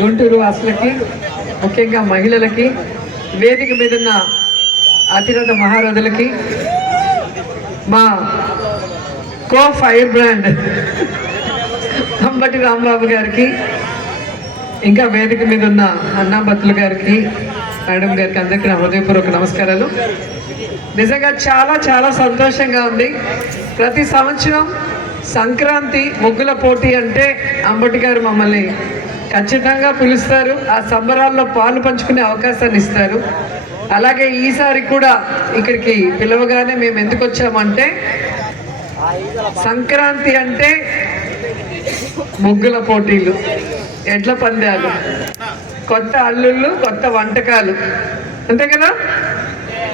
గుంటూరు వాసులకి, ముఖ్యంగా మహిళలకి, వేదిక మీద ఉన్న అతిరథ మహారథులకి, మా కో ఫైర్ బ్రాండ్ అంబటి రాంబాబు గారికి, ఇంకా వేదిక మీద ఉన్న అన్నాబత్తుల గారికి, మేడం గారికి, అందరికీ నా హృదయపూర్వక నమస్కారాలు. నిజంగా చాలా చాలా సంతోషంగా ఉంది. ప్రతి సంవత్సరం సంక్రాంతి ముగ్గుల పోటీ అంటే అంబటి గారు మమ్మల్ని ఖచ్చితంగా పిలుస్తారు, ఆ సంబరాల్లో పాలు పంచుకునే అవకాశాన్ని ఇస్తారు. అలాగే ఈసారి కూడా ఇక్కడికి పిలవగానే మేము ఎందుకు వచ్చామంటే, సంక్రాంతి అంటే ముగ్గుల పోటీలు, ఎడ్ల పందాలు, కొత్త అల్లుళ్ళు, కొత్త వంటకాలు, అంతే కదా,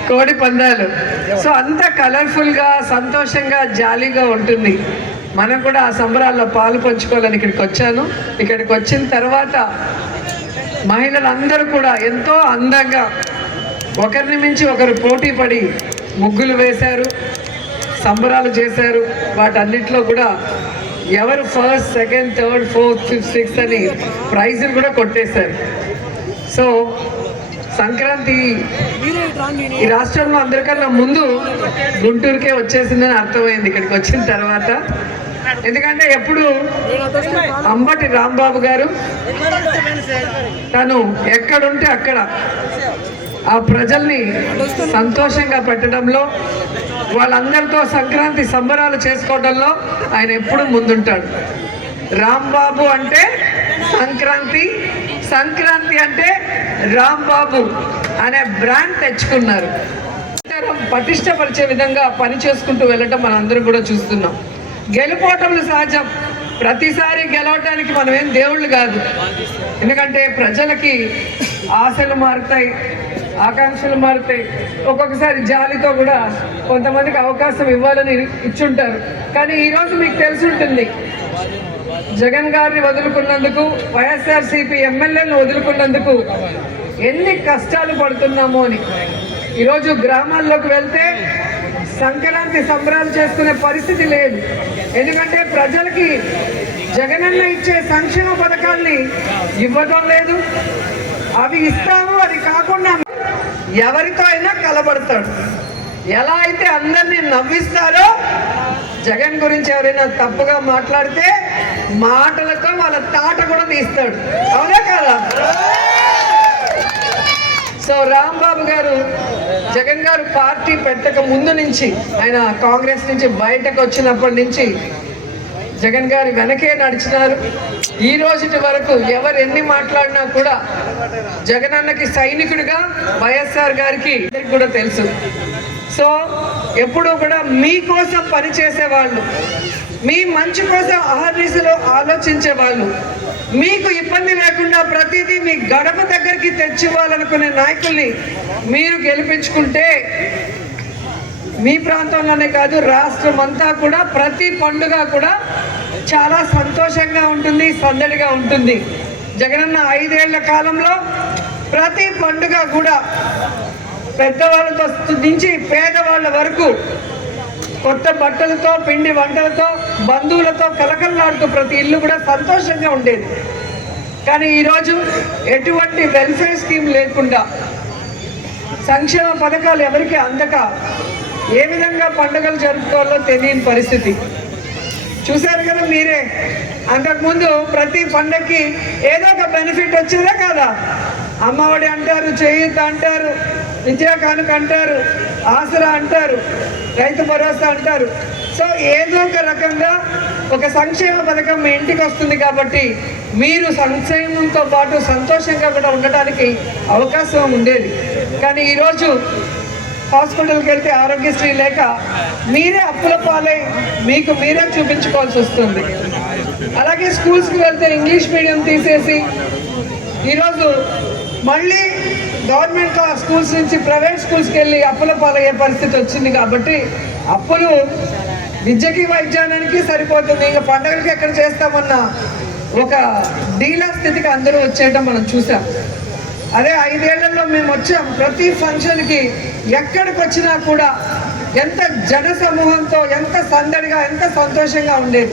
కోడి పందాలు. సో అంత కలర్ఫుల్గా, సంతోషంగా, జాలీగా ఉంటుంది. మనం కూడా ఆ సంబరాల్లో పాలు పంచుకోవాలని ఇక్కడికి వచ్చాను. ఇక్కడికి వచ్చిన తర్వాత మహిళలందరూ కూడా ఎంతో అందంగా ఒకరిని మించి ఒకరు పోటీ పడి ముగ్గులు వేశారు, సంబరాలు చేశారు. వాటన్నిటిలో కూడా ఎవరు first, second, third, fourth, fifth, sixth అని ప్రైజులు కూడా కొట్టేశారు. సో సంక్రాంతి ఈ రాష్ట్రంలో అందరికన్నా ముందు గుంటూరుకే వచ్చేసిందని అర్థమైంది ఇక్కడికి వచ్చిన తర్వాత. ఎందుకంటే ఎప్పుడు అంబటి రాంబాబు గారు తను ఎక్కడుంటే అక్కడ ఆ ప్రజల్ని సంతోషంగా పెట్టడంలో, వాళ్ళందరితో సంక్రాంతి సంబరాలు చేసుకోవడంలో ఆయన ఎప్పుడు ముందుంటాడు. రాంబాబు అంటే సంక్రాంతి, సంక్రాంతి అంటే రాంబాబు అనే బ్రాండ్ తెచ్చుకున్నారు. పటిష్టపరిచే విధంగా పని చేసుకుంటూ వెళ్ళటం మనం అందరం కూడా చూస్తున్నాం. గెలుపోవటంలో సహజం. ప్రతిసారి గెలవటానికి మనం ఏం దేవుళ్ళు కాదు. ఎందుకంటే ప్రజలకి ఆశలు మారుతాయి, ఆకాంక్షలు మారుతాయి. ఒక్కొక్కసారి జాలితో కూడా కొంతమందికి అవకాశం ఇవ్వాలని ఇచ్చుంటారు. కానీ ఈరోజు మీకు తెలిసి ఉంటుంది, జగన్ గారిని వదులుకున్నందుకు, వైఎస్ఆర్సీపీ ఎమ్మెల్యేలను వదులుకున్నందుకు ఎన్ని కష్టాలు పడుతున్నామో అని. ఈరోజు గ్రామాల్లోకి వెళ్తే సంక్రాంతి సంబరాలు చేసుకునే పరిస్థితి లేదు. ఎందుకంటే ప్రజలకి జగనన్న ఇచ్చే సంక్షేమ పథకాల్ని ఇవ్వడం లేదు. అవి ఇస్తాము, అది కాకుండా ఎవరితో అయినా కలబడతాడు. ఎలా అయితే అందరినీ నవ్విస్తారో, జగన్ గురించి ఎవరైనా తప్పుగా మాట్లాడితే మాటలతో వాళ్ళ తాట కూడా తీస్తాడు. అవునా కదా? సో రాంబాబు గారు, జగన్ గారు పార్టీ పెట్టక ముందు నుంచి, ఆయన కాంగ్రెస్ నుంచి బయటకు వచ్చినప్పటి నుంచి జగన్ గారి వెనకే నడిచినారు. ఈ రోజుటి వరకు ఎవరు ఎన్ని మాట్లాడినా కూడా జగన్ అన్నకి సైనికుడిగా వైఎస్ఆర్ గారికి కూడా తెలుసు. సో ఎప్పుడూ కూడా మీకోసం పనిచేసేవాళ్ళు, మీ మంచి కోసం అహర్నిశలో ఆలోచించే వాళ్ళు, మీకు ఇబ్బంది లేకుండా ప్రతిదీ మీ గడప దగ్గరికి తెచ్చివ్వాలనుకునే నాయకుల్ని మీరు గెలిపించుకుంటే మీ ప్రాంతంలోనే కాదు, రాష్ట్రం అంతా కూడా ప్రతి పండుగ కూడా చాలా సంతోషంగా ఉంటుంది, సందడిగా ఉంటుంది. జగనన్న 5 ఏళ్ల కాలంలో ప్రతి పండుగ కూడా పెద్దవాళ్ళతో నుంచి పేదవాళ్ళ వరకు కొత్త బట్టలతో, పిండి వంటలతో, బంధువులతో కలకలలాడుతూ ప్రతి ఇల్లు కూడా సంతోషంగా ఉండేది. కానీ ఈరోజు ఎటువంటి వెల్ఫేర్ స్కీమ్ లేకుండా, సంక్షేమ పథకాలు ఎవరికి అందక ఏ విధంగా పండుగలు జరుపుకోవాలో తెలియని పరిస్థితి చూశారు కదా మీరే. అంతకుముందు ప్రతి పండగకి ఏదో ఒక బెనిఫిట్ వచ్చేదా కాదా? అమ్మఒడి అంటారు, చేయూత అంటారు, విద్యా కానుక అంటారు, ఆసరా అంటారు, రైతు భరోసా అంటారు. సో ఏదో ఒక రకంగా ఒక సంక్షేమ పథకం మీ ఇంటికి వస్తుంది. కాబట్టి మీరు సంక్షేమంతో పాటు సంతోషంగా కూడా ఉండటానికి అవకాశం ఉండేది. కానీ ఈరోజు హాస్పిటల్కి వెళ్తే ఆరోగ్యశ్రీ లేక మీరే అప్పుల పాలై మీకు మీరే చూపించుకోవాల్సి వస్తుంది. అలాగే స్కూల్స్కి వెళ్తే ఇంగ్లీష్ మీడియం తీసేసి ఈరోజు మళ్ళీ గవర్నమెంట్ స్కూల్స్ నుంచి ప్రైవేట్ స్కూల్స్కి వెళ్ళి అప్పుల పాలయ్యే పరిస్థితి వచ్చింది. కాబట్టి అప్పులు విద్యకి, వైద్యానికి సరిపోతుంది, ఇంకా పండుగలకి ఎక్కడ చేస్తామన్న ఒక డీలా స్థితికి అందరూ వచ్చేయటం మనం చూసాం. అదే 5 ఏళ్లలో మేము వచ్చాం. ప్రతి ఫంక్షన్కి ఎక్కడికి వచ్చినా కూడా ఎంత జన సమూహంతో, ఎంత సందడిగా, ఎంత సంతోషంగా ఉండేది.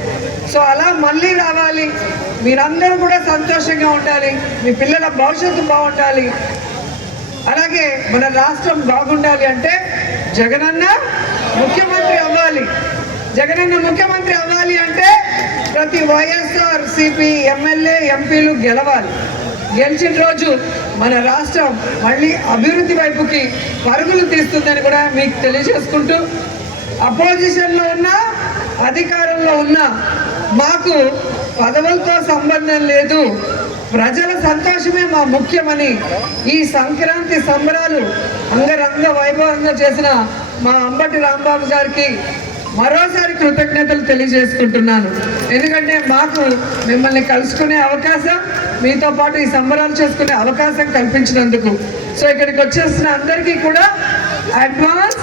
సో అలా మళ్ళీ రావాలి, మీరందరూ కూడా సంతోషంగా ఉండాలి, మీ పిల్లల భవిష్యత్తు బాగుండాలి, అలాగే మన రాష్ట్రం బాగుండాలి అంటే జగనన్న ముఖ్యమంత్రి అవ్వాలి. జగనన్న ముఖ్యమంత్రి అవ్వాలి అంటే ప్రతి వైఎస్ఆర్సీపీ ఎమ్మెల్యే ఎంపీలు గెలవాలి. గెలిచిన రోజు మన రాష్ట్రం మళ్ళీ అభివృద్ధి వైపుకి పరుగులు తీస్తుందని కూడా మీకు తెలియజేసుకుంటూ, అపోజిషన్లో ఉన్న అధికారంలో ఉన్న మాకు పదవులతో సంబంధం లేదు, ప్రజల సంతోషమే మా ముఖ్యమని ఈ సంక్రాంతి సంబరాలు అంగరంగ వైభవంగా చేసిన మా అంబటి రాంబాబు గారికి మరోసారి కృతజ్ఞతలు తెలియజేసుకుంటున్నాను. ఎందుకంటే మాకు మిమ్మల్ని కలుసుకునే అవకాశం, మీతో పాటు ఈ సంబరాలు చేసుకునే అవకాశం కల్పించినందుకు. సో ఇక్కడికి వచ్చేసిన అందరికీ కూడా advance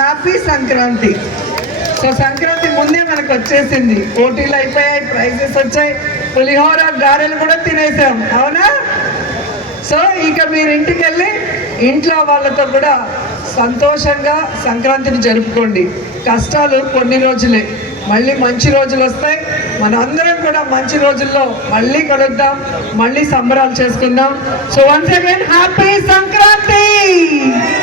happy Sankranti. So Sankranti ముందే మనకు వచ్చేసింది, పోటీలు అయిపోయాయి, ప్రైజెస్ వచ్చాయి, పులిహోర గారెలు కూడా తినేసాం, అవునా? సో ఇక మీరు ఇంటికి వెళ్ళి ఇంట్లో వాళ్ళతో కూడా సంతోషంగా సంక్రాంతిని జరుపుకోండి. కష్టాలు కొన్ని రోజులే, మళ్ళీ మంచి రోజులు వస్తాయి. మన అందరం కూడా మంచి రోజుల్లో మళ్ళీ కలుద్దాం, మళ్ళీ సంబరాలు చేసుకుందాం. So once again happy Sankranti.